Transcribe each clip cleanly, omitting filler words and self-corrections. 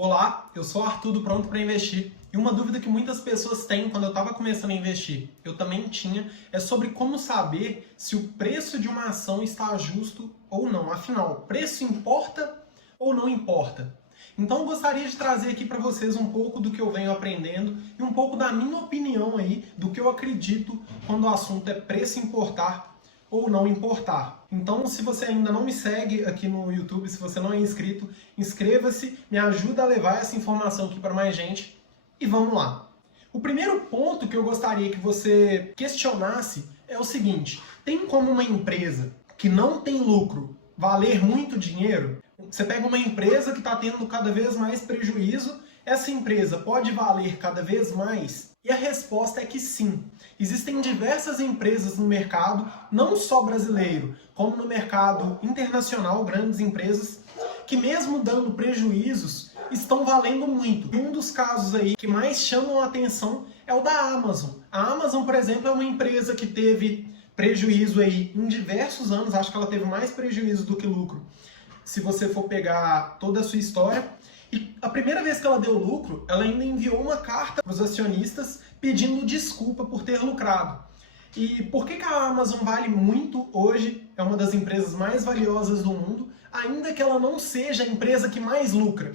Olá, eu sou o Arthur do Pronto para Investir. E uma dúvida que muitas pessoas têm quando eu estava começando a investir, eu também tinha, é sobre como saber se o preço de uma ação está justo ou não. Afinal, preço importa ou não importa? Então eu gostaria de trazer aqui para vocês um pouco do que eu venho aprendendo e um pouco da minha opinião aí, do que eu acredito quando o assunto é preço importar ou não importar. Então, se você ainda não me segue aqui no YouTube, se você não é inscrito, inscreva-se, me ajuda a levar essa informação aqui para mais gente e vamos lá. O primeiro ponto que eu gostaria que você questionasse é o seguinte: tem como uma empresa que não tem lucro valer muito dinheiro? Você pega uma empresa que está tendo cada vez mais prejuízo, essa empresa pode valer cada vez mais? E a resposta é que sim. Existem diversas empresas no mercado, não só brasileiro, como no mercado internacional, grandes empresas, que mesmo dando prejuízos, estão valendo muito. E um dos casos aí que mais chamam a atenção é o da Amazon. A Amazon, por exemplo, é uma empresa que teve prejuízo aí em diversos anos, acho que ela teve mais prejuízo do que lucro, se você for pegar toda a sua história. E a primeira vez que ela deu lucro, ela ainda enviou uma carta para os acionistas pedindo desculpa por ter lucrado. E por que a Amazon vale muito hoje, é uma das empresas mais valiosas do mundo, ainda que ela não seja a empresa que mais lucra?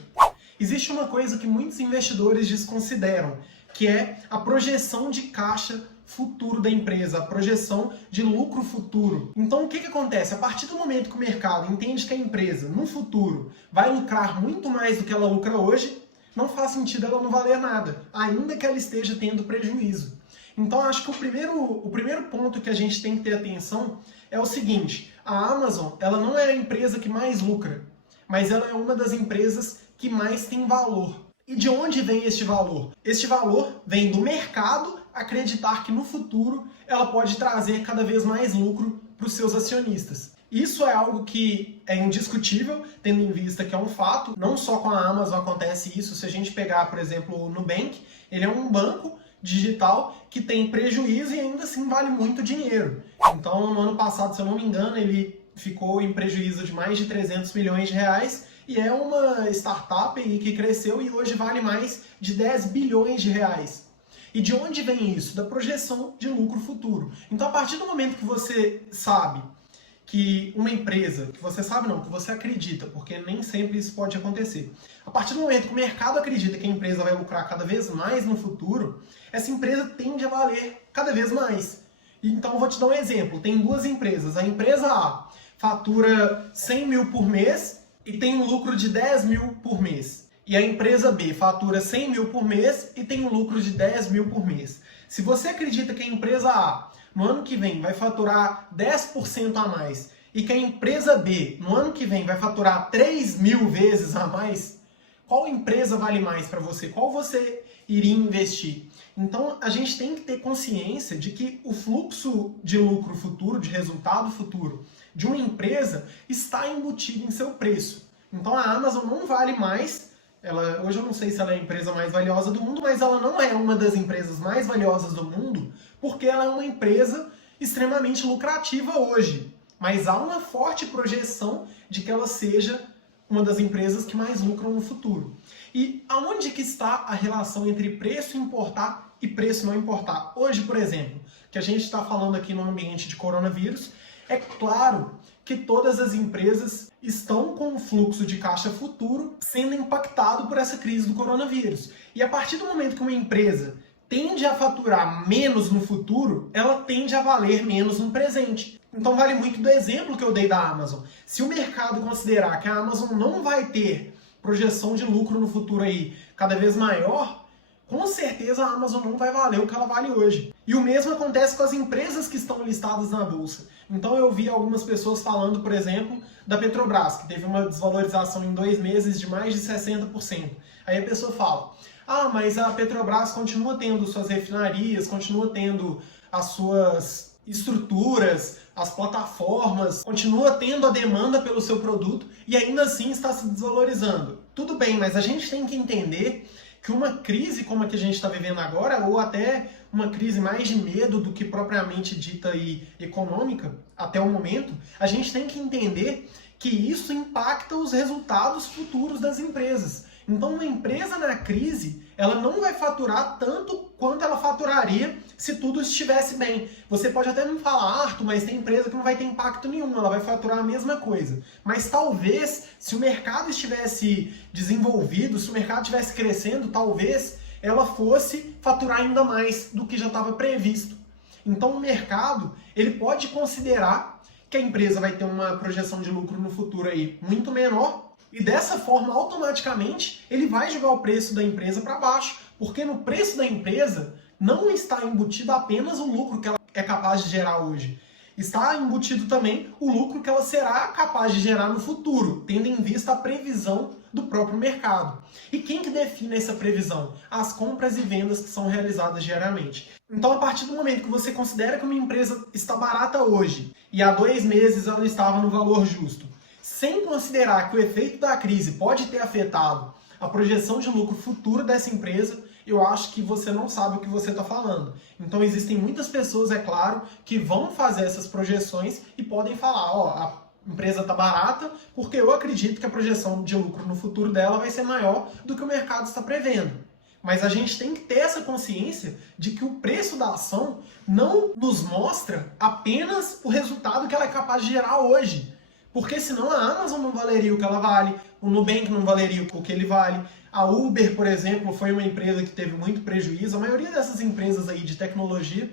Existe uma coisa que muitos investidores desconsideram, que é a projeção de caixa futuro da empresa, a projeção de lucro futuro. Então o que acontece? A partir do momento que o mercado entende que a empresa, no futuro, vai lucrar muito mais do que ela lucra hoje, não faz sentido ela não valer nada, ainda que ela esteja tendo prejuízo. Então acho que o primeiro ponto que a gente tem que ter atenção é o seguinte: a Amazon, ela não é a empresa que mais lucra, mas ela é uma das empresas que mais tem valor. E de onde vem este valor? Este valor vem do mercado acreditar que no futuro ela pode trazer cada vez mais lucro para os seus acionistas. Isso é algo que é indiscutível, tendo em vista que é um fato. Não só com a Amazon acontece isso. Se a gente pegar, por exemplo, o Nubank, ele é um banco digital que tem prejuízo e ainda assim vale muito dinheiro. Então, no ano passado, se eu não me engano, ele ficou em prejuízo de mais de 300 milhões de reais e é uma startup aí que cresceu e hoje vale mais de 10 bilhões de reais. E de onde vem isso? Da projeção de lucro futuro. Então, a partir do momento que você sabe que uma empresa, que você acredita, porque nem sempre isso pode acontecer. A partir do momento que o mercado acredita que a empresa vai lucrar cada vez mais no futuro, essa empresa tende a valer cada vez mais. Então, eu vou te dar um exemplo. Tem duas empresas. A empresa A fatura 100 mil por mês e tem um lucro de 10 mil por mês. E a empresa B fatura 100 mil por mês e tem um lucro de 10 mil por mês. Se você acredita que a empresa A, no ano que vem, vai faturar 10% a mais e que a empresa B, no ano que vem, vai faturar 3 mil vezes a mais, qual empresa vale mais para você? Qual você iria investir? Então, a gente tem que ter consciência de que o fluxo de lucro futuro, de resultado futuro de uma empresa está embutido em seu preço. Então, a Amazon não vale mais. Hoje eu não sei se ela é a empresa mais valiosa do mundo, mas ela não é uma das empresas mais valiosas do mundo porque ela é uma empresa extremamente lucrativa hoje. Mas há uma forte projeção de que ela seja uma das empresas que mais lucram no futuro. E aonde que está a relação entre preço importar e preço não importar? Hoje, por exemplo, que a gente está falando aqui no ambiente de coronavírus, é claro que todas as empresas estão com o fluxo de caixa futuro sendo impactado por essa crise do coronavírus. E a partir do momento que uma empresa tende a faturar menos no futuro, ela tende a valer menos no presente. Então vale muito do exemplo que eu dei da Amazon. Se o mercado considerar que a Amazon não vai ter projeção de lucro no futuro aí cada vez maior, com certeza a Amazon não vai valer o que ela vale hoje. E o mesmo acontece com as empresas que estão listadas na bolsa. Então eu vi algumas pessoas falando, por exemplo, da Petrobras, que teve uma desvalorização em 2 meses de mais de 60%. Aí a pessoa fala: ah, mas a Petrobras continua tendo suas refinarias, continua tendo as suas estruturas, as plataformas, continua tendo a demanda pelo seu produto e ainda assim está se desvalorizando. Tudo bem, mas a gente tem que entender que uma crise como a que a gente está vivendo agora, ou até uma crise mais de medo do que propriamente dita e econômica, até o momento, a gente tem que entender que isso impacta os resultados futuros das empresas. Então, uma empresa na crise, ela não vai faturar tanto quanto ela faturaria se tudo estivesse bem. Você pode até não falar, Arthur, mas tem empresa que não vai ter impacto nenhum, ela vai faturar a mesma coisa. Mas talvez, se o mercado estivesse desenvolvido, se o mercado estivesse crescendo, talvez ela fosse faturar ainda mais do que já estava previsto. Então, o mercado, ele pode considerar que a empresa vai ter uma projeção de lucro no futuro aí muito menor, e dessa forma, automaticamente, ele vai jogar o preço da empresa para baixo, porque no preço da empresa não está embutido apenas o lucro que ela é capaz de gerar hoje. Está embutido também o lucro que ela será capaz de gerar no futuro, tendo em vista a previsão do próprio mercado. E quem que define essa previsão? As compras e vendas que são realizadas diariamente. Então, a partir do momento que você considera que uma empresa está barata hoje e há 2 meses ela estava no valor justo, sem considerar que o efeito da crise pode ter afetado a projeção de lucro futuro dessa empresa, eu acho que você não sabe o que você está falando. Então existem muitas pessoas, é claro, que vão fazer essas projeções e podem falar, ó, a empresa está barata porque eu acredito que a projeção de lucro no futuro dela vai ser maior do que o mercado está prevendo. Mas a gente tem que ter essa consciência de que o preço da ação não nos mostra apenas o resultado que ela é capaz de gerar hoje. Porque senão a Amazon não valeria o que ela vale, o Nubank não valeria o que ele vale, a Uber, por exemplo, foi uma empresa que teve muito prejuízo. A maioria dessas empresas aí de tecnologia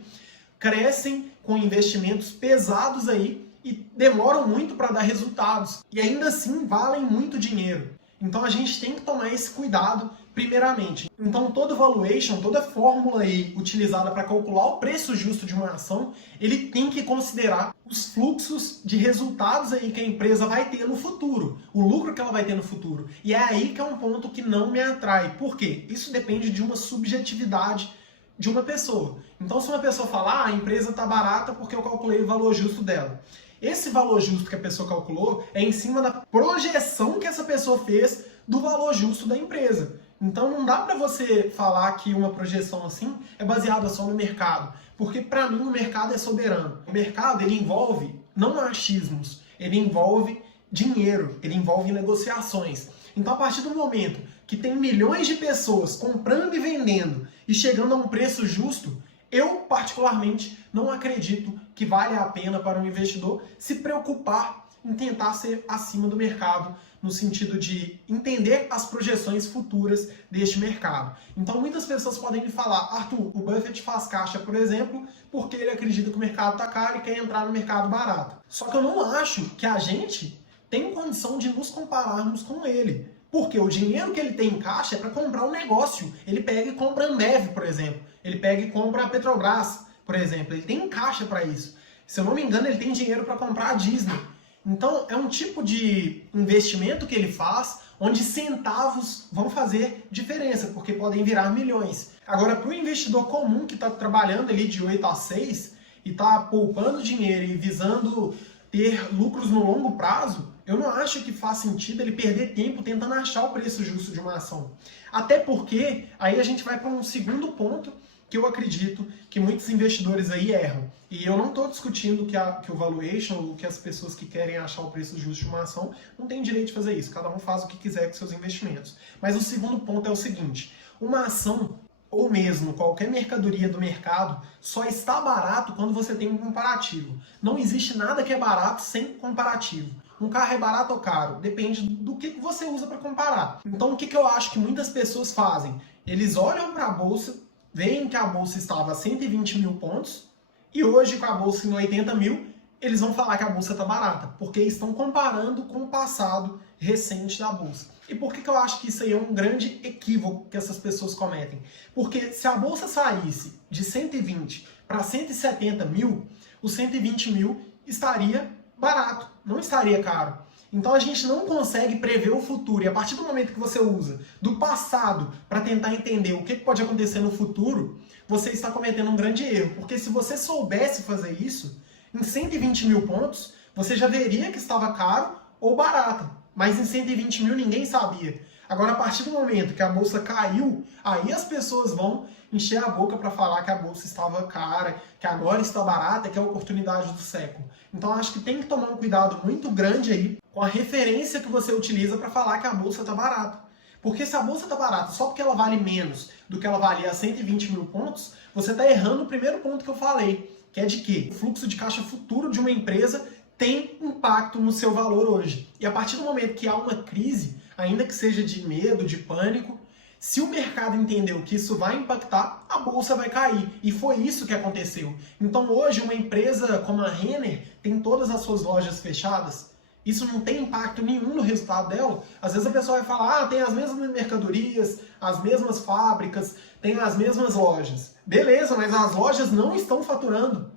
crescem com investimentos pesados aí e demoram muito para dar resultados. E ainda assim valem muito dinheiro. Então a gente tem que tomar esse cuidado primeiramente. Então todo valuation, toda fórmula aí utilizada para calcular o preço justo de uma ação, ele tem que considerar os fluxos de resultados aí que a empresa vai ter no futuro, o lucro que ela vai ter no futuro. E é aí que é um ponto que não me atrai. Por quê? Isso depende de uma subjetividade de uma pessoa. Então se uma pessoa falar, a empresa está barata porque eu calculei o valor justo dela. Esse valor justo que a pessoa calculou é em cima da projeção que essa pessoa fez do valor justo da empresa. Então não dá para você falar que uma projeção assim é baseada só no mercado, porque para mim o mercado é soberano. O mercado ele envolve não achismos, ele envolve dinheiro, ele envolve negociações. Então a partir do momento que tem milhões de pessoas comprando e vendendo e chegando a um preço justo, eu, particularmente, não acredito que vale a pena para um investidor se preocupar em tentar ser acima do mercado, no sentido de entender as projeções futuras deste mercado. Então, muitas pessoas podem me falar, Arthur, o Buffett faz caixa, por exemplo, porque ele acredita que o mercado está caro e quer entrar no mercado barato. Só que eu não acho que a gente tem condição de nos compararmos com ele. Porque o dinheiro que ele tem em caixa é para comprar um negócio. Ele pega e compra a Ambev, por exemplo. Ele pega e compra a Petrobras, por exemplo. Ele tem caixa para isso. Se eu não me engano, ele tem dinheiro para comprar a Disney. Então, é um tipo de investimento que ele faz, onde centavos vão fazer diferença, porque podem virar milhões. Agora, para o investidor comum que está trabalhando ali de 8 a 6 e está poupando dinheiro e visando ter lucros no longo prazo, eu não acho que faz sentido ele perder tempo tentando achar o preço justo de uma ação. Até porque, aí a gente vai para um segundo ponto que eu acredito que muitos investidores aí erram. E eu não estou discutindo que o valuation, ou que as pessoas que querem achar o preço justo de uma ação, não têm direito de fazer isso. Cada um faz o que quiser com seus investimentos. Mas o segundo ponto é o seguinte, uma ação, ou mesmo qualquer mercadoria do mercado, só está barato quando você tem um comparativo. Não existe nada que é barato sem comparativo. Um carro é barato ou caro? Depende do que você usa para comparar. Então, o que eu acho que muitas pessoas fazem? Eles olham para a bolsa, veem que a bolsa estava a 120 mil pontos, e hoje, com a bolsa em 80 mil, eles vão falar que a bolsa está barata, porque estão comparando com o passado recente da bolsa. E por que eu acho que isso aí é um grande equívoco que essas pessoas cometem? Porque se a bolsa saísse de 120 para 170 mil, os 120 mil estaria barato, não estaria caro. Então a gente não consegue prever o futuro. E a partir do momento que você usa do passado para tentar entender o que pode acontecer no futuro, você está cometendo um grande erro. Porque se você soubesse fazer isso, em 120 mil pontos, você já veria que estava caro ou barato. Mas em 120 mil ninguém sabia. Agora, a partir do momento que a bolsa caiu, aí as pessoas vão encher a boca para falar que a bolsa estava cara, que agora está barata, que é a oportunidade do século. Então, acho que tem que tomar um cuidado muito grande aí com a referência que você utiliza para falar que a bolsa está barata. Porque se a bolsa está barata só porque ela vale menos do que ela valia a 120 mil pontos, você está errando o primeiro ponto que eu falei, que é de que o fluxo de caixa futuro de uma empresa tem impacto no seu valor hoje. E a partir do momento que há uma crise, ainda que seja de medo, de pânico, se o mercado entendeu que isso vai impactar, a bolsa vai cair. E foi isso que aconteceu. Então hoje uma empresa como a Renner tem todas as suas lojas fechadas. Isso não tem impacto nenhum no resultado dela. Às vezes a pessoa vai falar, tem as mesmas mercadorias, as mesmas fábricas, tem as mesmas lojas. Beleza, mas as lojas não estão faturando.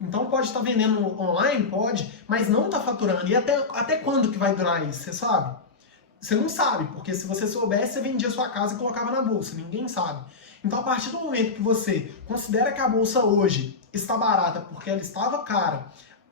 Então pode estar vendendo online? Pode, mas não está faturando. E até quando que vai durar isso, você sabe? Você não sabe, porque se você soubesse, você vendia sua casa e colocava na bolsa. Ninguém sabe. Então a partir do momento que você considera que a bolsa hoje está barata porque ela estava cara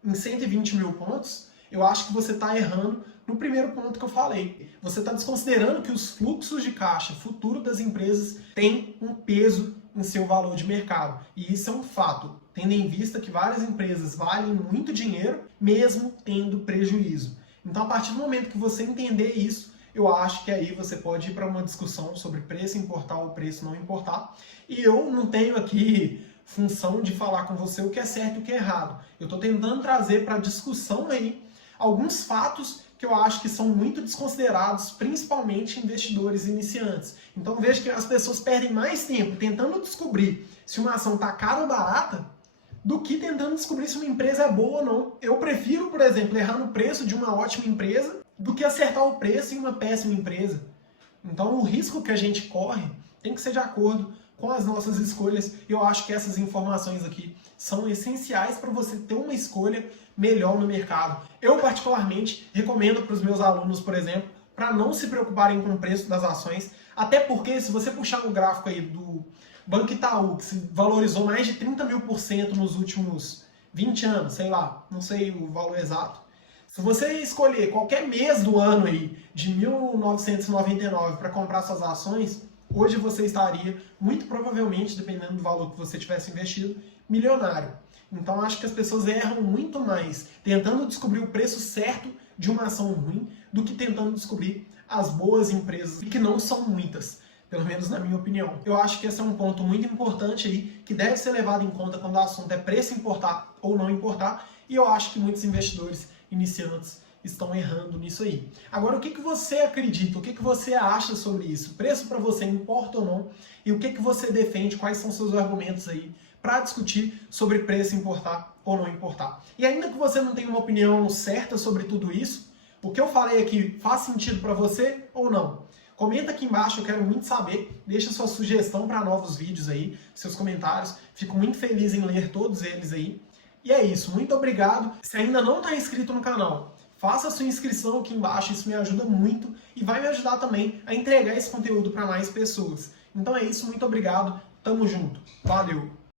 em 120 mil pontos, eu acho que você está errando no primeiro ponto que eu falei. Você está desconsiderando que os fluxos de caixa futuro das empresas têm um peso em seu valor de mercado. E isso é um fato, tendo em vista que várias empresas valem muito dinheiro, mesmo tendo prejuízo. Então, a partir do momento que você entender isso, eu acho que aí você pode ir para uma discussão sobre preço importar ou preço não importar. E eu não tenho aqui função de falar com você o que é certo e o que é errado. Eu estou tentando trazer para a discussão aí alguns fatos que eu acho que são muito desconsiderados, principalmente investidores iniciantes. Então eu vejo que as pessoas perdem mais tempo tentando descobrir se uma ação está cara ou barata do que tentando descobrir se uma empresa é boa ou não. Eu prefiro, por exemplo, errar no preço de uma ótima empresa do que acertar o preço em uma péssima empresa. Então o risco que a gente corre tem que ser de acordo com as nossas escolhas. Eu acho que essas informações aqui são essenciais para você ter uma escolha melhor no mercado. Eu, particularmente, recomendo para os meus alunos, por exemplo, para não se preocuparem com o preço das ações, até porque se você puxar o gráfico aí do Banco Itaú, que se valorizou mais de 30 mil % nos últimos 20 anos, sei lá, não sei o valor exato. Se você escolher qualquer mês do ano aí, de 1999 para comprar suas ações, hoje você estaria, muito provavelmente, dependendo do valor que você tivesse investido, milionário. Então acho que as pessoas erram muito mais tentando descobrir o preço certo de uma ação ruim do que tentando descobrir as boas empresas, que não são muitas, pelo menos na minha opinião. Eu acho que esse é um ponto muito importante aí, que deve ser levado em conta quando o assunto é preço importar ou não importar, e eu acho que muitos investidores iniciantes estão errando nisso aí. Agora, o que você acredita? O que você acha sobre isso? Preço para você importa ou não? E o que você defende? Quais são seus argumentos aí para discutir sobre preço importar ou não importar? E ainda que você não tenha uma opinião certa sobre tudo isso, o que eu falei aqui faz sentido para você ou não? Comenta aqui embaixo, eu quero muito saber. Deixa sua sugestão para novos vídeos aí, seus comentários. Fico muito feliz em ler todos eles aí. E é isso, muito obrigado. Se ainda não está inscrito no canal, faça a sua inscrição aqui embaixo, isso me ajuda muito e vai me ajudar também a entregar esse conteúdo para mais pessoas. Então é isso, muito obrigado, tamo junto, valeu!